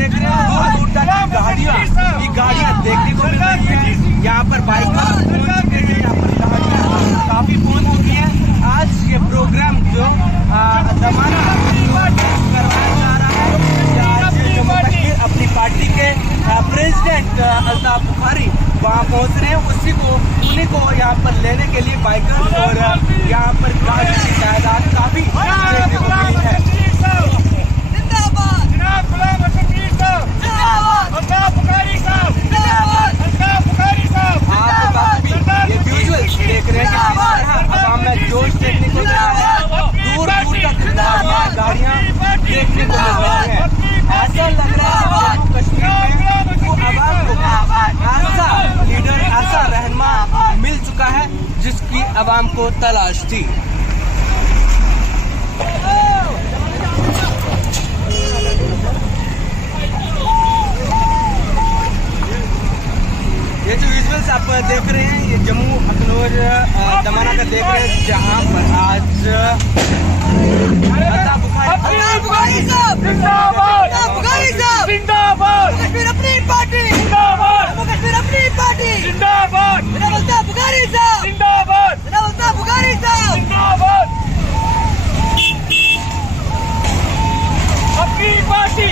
देख रहे हैं दूर दूर तक गाड़ियाँ देखने को मिल रही है। यहाँ पर बाइक यहाँ पर गाड़ियाँ काफी पहुँच चुकी है। आज ये प्रोग्राम जो दमाना करवाया जा रहा है, आज जम्मू कश्मीर अपनी पार्टी के प्रेसिडेंट अल्ताफ बुखारी वहाँ पहुँच रहे हैं। उन्हीं को यहाँ पर लेने के लिए बाइकर्स और यहाँ पर गाड़ी की तादाद काफी देखने को मिली है। देख रहे हैं कि आवाम में जोश देखने को मिल रहा है। दूर दूर तक गाड़ियाँ देखने को मिल रही हैं। ऐसा लग रहा है जम्मू कश्मीर में वो आवाम को ऐसा लीडर, ऐसा रहनुमा मिल चुका है जिसकी आवाम को तलाश थी। ये जो विजुअल्स आप देख रहे हैं ये जम्मू अखनूर दमाना का देख रहे हैं, जहां पर आज अल्ताफ बुखारी साहब जिंदाबाद, जिंदाबाद, कश्मीर अपनी पार्टी जिंदाबाद, कश्मीर अपनी पार्टी जिंदाबाद, अल्ताफ बुखारी साहब जिंदाबाद, अल्ताफ बुखारी साहब जिंदाबाद, अपनी पार्टी।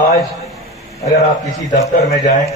आज अगर आप किसी दफ्तर में जाएं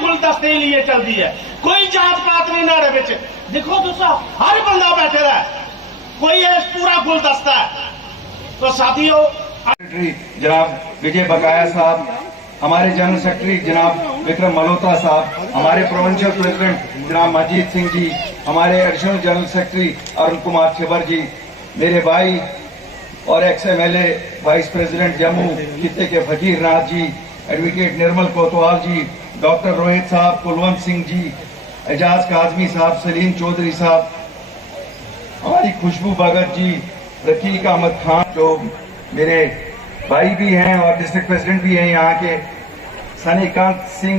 गुलदस्ते लिए चलती है, कोई जात पात नहीं नारे बिच। देखो दूसरा हर बंदा बैठे रहा, कोई पूरा गुलदस्ता है। तो साथियों, जनाब विजय बकाया साहब, हमारे जनरल सेक्रेटरी जनाब विक्रम मल्होत्रा साहब, हमारे प्रोविंशियल प्रेसिडेंट जनाब मजीद सिंह जी, हमारे additional general secretary Arun Kumar Chhibber ji, मेरे भाई और ex MLA vice president Jammu खित्ते के फकीर नाथ जी, एडवोकेट निर्मल कोतवाल जी, डॉक्टर रोहित साहब, कुलवंत सिंह जी, एजाज काजमी साहब, सलीम चौधरी साहब, हमारी खुशबू भगत जी, रकीक अहमद खान जो मेरे भाई भी हैं और डिस्ट्रिक्ट प्रेसिडेंट भी हैं यहाँ के, सनीकांत सिंह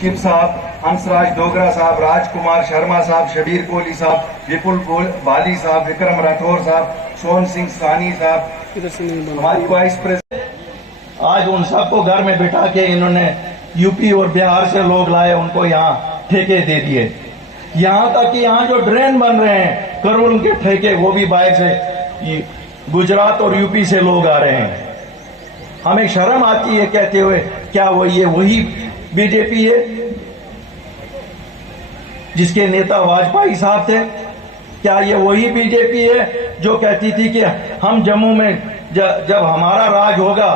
किप साहब, हंसराज डोगरा साहब, राजकुमार शर्मा साहब, शबीर कोहली साहब, विपुल बाली साहब, विक्रम राठौर साहब, सोहन सिंह सानी साहब, हमारी वाइस प्रेसिडेंट आज उन सबको घर में बिठा के इन्होंने यूपी और बिहार से लोग लाए, उनको यहाँ ठेके दे दिए। यहाँ तक कि यहाँ जो ड्रेन बन रहे हैं करोड़ों के ठेके, वो भी बाहर से गुजरात और यूपी से लोग आ रहे हैं। हमें शर्म आती है कहते हुए, क्या ये वही बीजेपी है जिसके नेता वाजपेयी साहब थे? क्या ये वही बीजेपी है जो कहती थी कि हम जम्मू में जब हमारा राज होगा,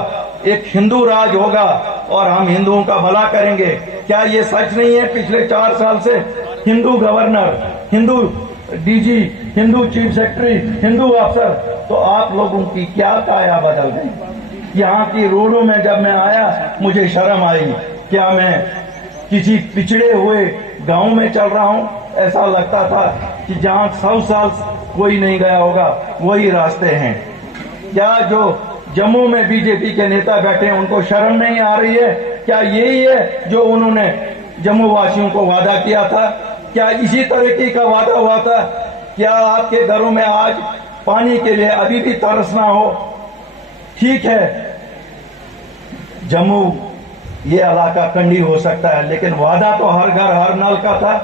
एक हिंदू राज होगा और हम हिंदुओं का भला करेंगे? क्या ये सच नहीं है? पिछले 4 साल से Hindu governor, Hindu DG, Hindu chief secretary, Hindu अफसर, तो आप लोगों की क्या काया बदल गई? यहाँ की रोडों में जब मैं आया मुझे शर्म आई। क्या मैं किसी पिछड़े हुए गांव में चल रहा हूं? ऐसा लगता था कि जहां 100 साल कोई नहीं गया होगा वही रास्ते हैं। क्या जो जम्मू में बीजेपी के नेता बैठे हैं उनको शर्म नहीं आ रही है? क्या यही है जो उन्होंने जम्मू वासियों को वादा किया था? क्या इसी तरीके का वादा हुआ था? क्या आपके घरों में आज पानी के लिए अभी भी तरसना हो? ठीक है, जम्मू ये इलाका कंडी हो सकता है, लेकिन वादा तो हर घर हर नल का था।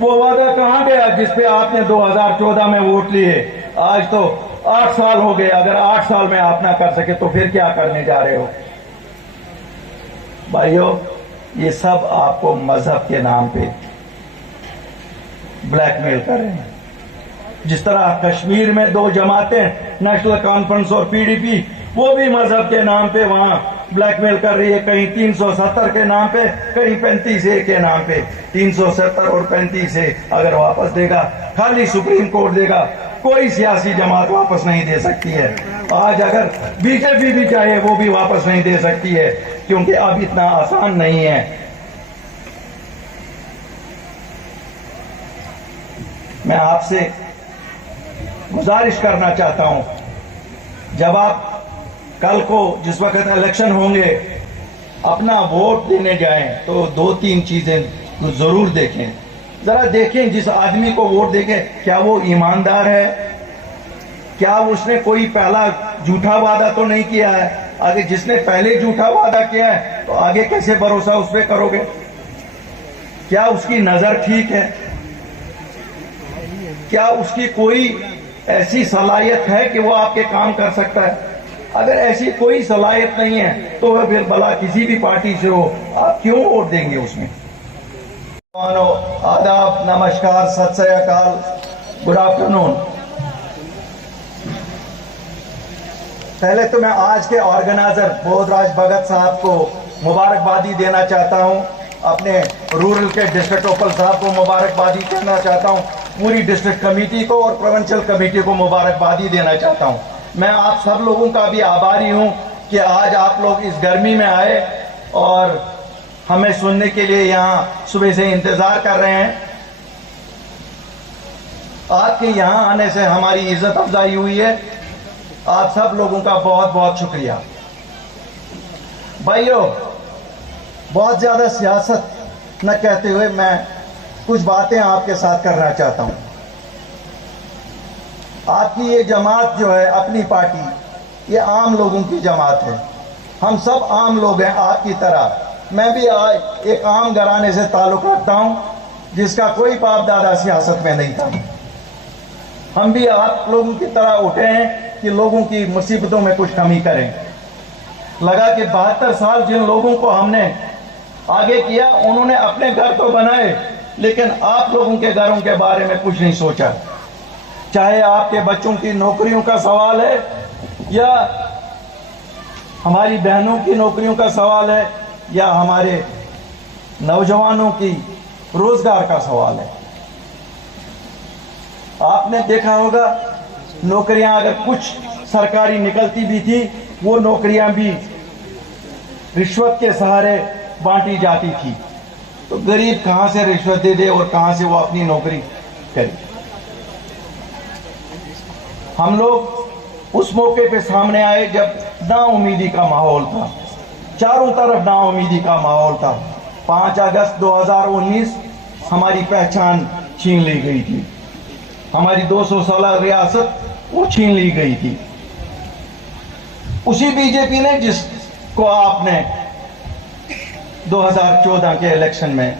वो वादा कहां गया जिसपे आपने 2014 में वोट लिए? आज तो 8 साल हो गए। अगर 8 साल में आप ना कर सके तो फिर क्या करने जा रहे हो? भाइयों, ये सब आपको मजहब के नाम पे ब्लैकमेल कर रहे हैं। जिस तरह कश्मीर में 2 जमातें, नेशनल कॉन्फ्रेंस और पीडीपी, वो भी मजहब के नाम पे वहां ब्लैकमेल कर रही है। कहीं 370 के नाम पे, कहीं 35A के नाम पे। 370 और 35A अगर वापस देगा, खाली सुप्रीम कोर्ट देगा, कोई सियासी जमात वापस नहीं दे सकती है। आज अगर बीजेपी भी चाहे वो भी वापस नहीं दे सकती है, क्योंकि अब इतना आसान नहीं है। मैं आपसे गुजारिश करना चाहता हूं, जब आप कल को जिस वक्त इलेक्शन होंगे अपना वोट देने जाएं तो 2-3 चीजें जरूर देखें। जरा देखें जिस आदमी को वोट देंगे क्या वो ईमानदार है, क्या उसने कोई पहला झूठा वादा तो नहीं किया है। अगर जिसने पहले झूठा वादा किया है तो आगे कैसे भरोसा उस पर करोगे? क्या उसकी नजर ठीक है? क्या उसकी कोई ऐसी सलाहियत है कि वो आपके काम कर सकता है? अगर ऐसी कोई सलाहियत नहीं है तो वह फिर भला किसी भी पार्टी से हो, आप क्यों वोट देंगे उसमें? आदाब, नमस्कार, सत श्री अकाल, गुड आफ्टरनून। पहले तो मैं आज के ऑर्गेनाइजर बोधराज भगत साहब को मुबारकबादी देना चाहता हूं, अपने रूरल के डिस्ट्रिक्ट ओपल साहब को मुबारकबादी देना चाहता हूं, पूरी डिस्ट्रिक्ट कमेटी को और प्रोविंशियल कमेटी को मुबारकबादी देना चाहता हूं। मैं आप सब लोगों का भी आभारी हूं कि आज आप लोग इस गर्मी में आए और हमें सुनने के लिए यहां सुबह से इंतजार कर रहे हैं। आपके यहां आने से हमारी इज्जत अफजाई हुई है। आप सब लोगों का बहुत बहुत शुक्रिया। भाइयों, बहुत ज्यादा सियासत न कहते हुए मैं कुछ बातें आपके साथ करना चाहता हूं। आपकी ये जमात जो है, अपनी पार्टी, ये आम लोगों की जमात है। हम सब आम लोग हैं आपकी तरह। मैं भी आज एक आम घराने से ताल्लुक रखता हूं जिसका कोई बाप दादा सियासत में नहीं था। हम भी आप लोगों की तरह उठे हैं कि लोगों की मुसीबतों में कुछ कमी करें। लगा कि 72 साल जिन लोगों को हमने आगे किया उन्होंने अपने घर तो बनाए, लेकिन आप लोगों के घरों के बारे में कुछ नहीं सोचा। चाहे आपके बच्चों की नौकरियों का सवाल है या हमारी बहनों की नौकरियों का सवाल है या हमारे नौजवानों की रोजगार का सवाल है। आपने देखा होगा नौकरियां अगर कुछ सरकारी निकलती भी थी, वो नौकरियां भी रिश्वत के सहारे बांटी जाती थी। तो गरीब कहां से रिश्वत दे दे और कहां से वो अपनी नौकरी करे। हम लोग उस मौके पे सामने आए जब नाउमीदी का माहौल था, चारों तरफ नाउमीदी का माहौल था। 5 अगस्त 2019 हमारी पहचान छीन ली गई थी, हमारी 216 रियासत वो छीन ली गई थी। उसी बीजेपी ने जिस को आपने 2014 के इलेक्शन में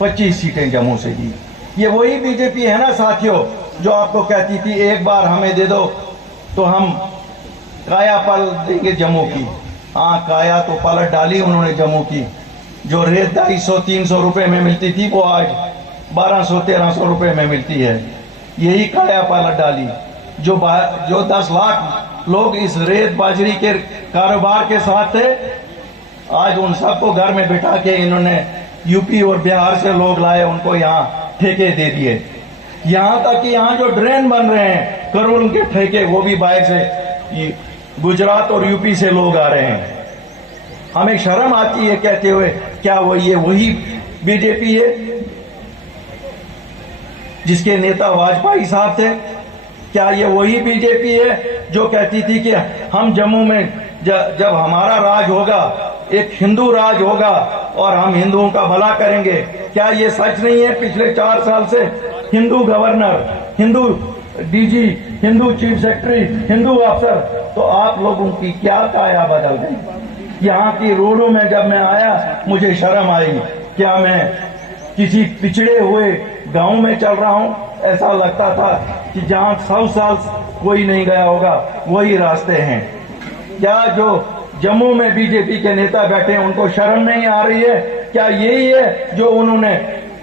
25 सीटें जम्मू से दी। ये वही बीजेपी है ना साथियों, जो आपको कहती थी एक बार हमें दे दो तो हम काया पलट देंगे जम्मू की। हाँ, काया तो पलट डाली उन्होंने जम्मू की। जो रेत 250-300 रुपए में मिलती थी वो आज 1200-1300 रुपए में मिलती है। यही काया पलट डाली। जो 10 लाख लोग इस रेत बाजरी के कारोबार के साथ थे, आज उन सबको घर में बिठा के इन्होंने यूपी और बिहार से लोग लाए, उनको यहाँ ठेके दे दिए। यहाँ तक कि यहाँ जो ड्रेन बन रहे हैं करोड़ों के ठेके, वो भी बाहर से गुजरात और यूपी से लोग आ रहे हैं। हमें शर्म आती है कहते हुए, क्या वो ये वही बीजेपी है जिसके नेता वाजपेयी साहब थे? क्या ये वही बीजेपी है जो कहती थी कि हम जम्मू में जब हमारा राज होगा, एक हिंदू राज होगा और हम हिंदुओं का भला करेंगे? क्या ये सच नहीं है? पिछले 4 साल से Hindu governor, Hindu DG, Hindu chief secretary, Hindu अफसर, तो आप लोगों की क्या काया बदल गई? यहाँ की रोडों में जब मैं आया मुझे शर्म आई। क्या मैं किसी पिछड़े हुए गांव में चल रहा हूं? ऐसा लगता था कि जहां 100 साल कोई नहीं गया होगा वही रास्ते हैं। क्या जो जम्मू में बीजेपी के नेता बैठे हैं उनको शर्म नहीं आ रही है? क्या यही है जो उन्होंने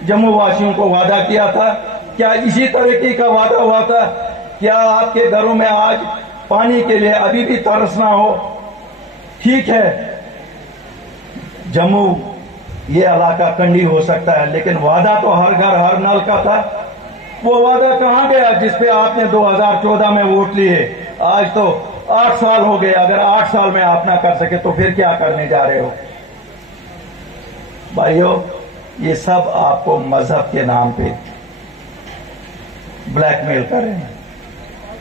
जम्मू वासियों को वादा किया था? क्या इसी तरीके का वादा हुआ था? क्या आपके घरों में आज पानी के लिए अभी भी तरसना हो? ठीक है, जम्मू ये इलाका कंडी हो सकता है, लेकिन वादा तो हर घर हर नल का था। वो वादा कहां गया जिसपे आपने 2014 में वोट लिए? आज तो 8 साल हो गए। अगर 8 साल में आप ना कर सके तो फिर क्या करने जा रहे हो? भाइयों, ये सब आपको मजहब के नाम पे ब्लैकमेल कर रहे हैं।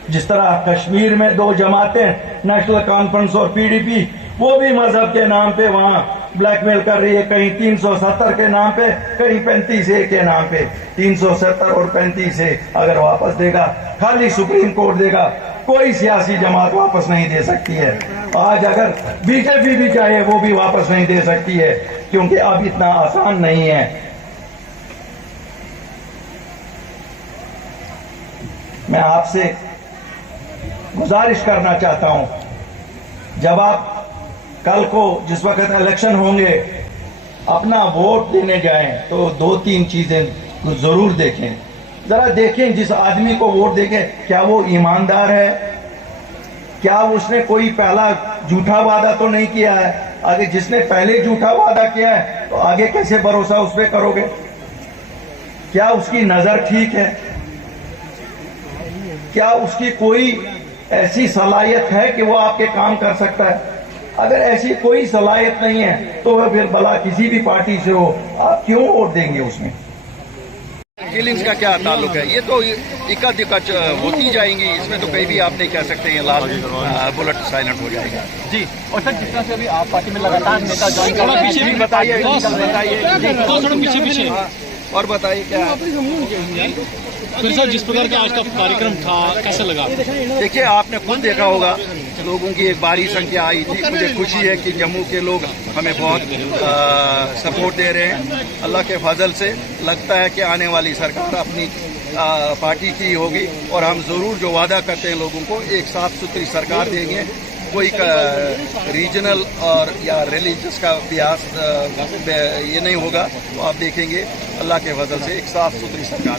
जिस तरह कश्मीर में 2 जमातें, नेशनल कॉन्फ्रेंस और पीडीपी, वो भी मजहब के नाम पे वहां ब्लैकमेल कर रही है। कहीं 370 के नाम पे, कहीं 35A के नाम पे। 370 और 35A अगर वापस देगा, खाली सुप्रीम कोर्ट देगा, कोई सियासी जमात वापस नहीं दे सकती है। आज अगर बीजेपी भी चाहे वो भी वापस नहीं दे सकती है, क्योंकि अब इतना आसान नहीं है। मैं आपसे गुजारिश करना चाहता हूं, जब आप कल को जिस वक्त इलेक्शन होंगे अपना वोट देने जाएं तो 2-3 चीजें जरूर देखें। जरा देखें जिस आदमी को वोट देंगे क्या वो ईमानदार है, क्या उसने कोई पहला झूठा वादा तो नहीं किया है। आगे जिसने पहले झूठा वादा किया है तो आगे कैसे भरोसा उस पर करोगे? क्या उसकी नजर ठीक है? क्या उसकी कोई ऐसी सलाहियत है कि वो आपके काम कर सकता है? अगर ऐसी कोई सलाहियत नहीं है तो वह फिर भला किसी भी पार्टी से हो, आप क्यों वोट देंगे उसमें? किलिंग्स का क्या ताल्लुक है? ये तो इक्का दिक्का होती जाएंगी, इसमें तो कहीं भी आप नहीं कह सकते हैं लाल बुलेट साइलेंट हो जाएगा। जी, और सर जिस तरह से अभी आप पार्टी में लगातार नेता ज्वाइन कर रहे हैं, पीछे भी बताइए, थोड़ा पीछे और बताइए क्या? फिर सर जिस प्रकार का आज का कार्यक्रम था कैसा लगा? देखिए, आपने खुद देखा होगा लोगों की एक भारी संख्या आई थी। मुझे खुशी है कि जम्मू के लोग हमें बहुत सपोर्ट दे रहे हैं। अल्लाह के फजल से लगता है कि आने वाली सरकार अपनी पार्टी की होगी और हम जरूर जो वादा करते हैं लोगों को, एक साफ सुथरी सरकार देंगे। कोई रीजनल और या रिलीजियस का बियास ये नहीं होगा। तो आप देखेंगे अल्लाह के फजल से एक साफ सुथरी सरकार।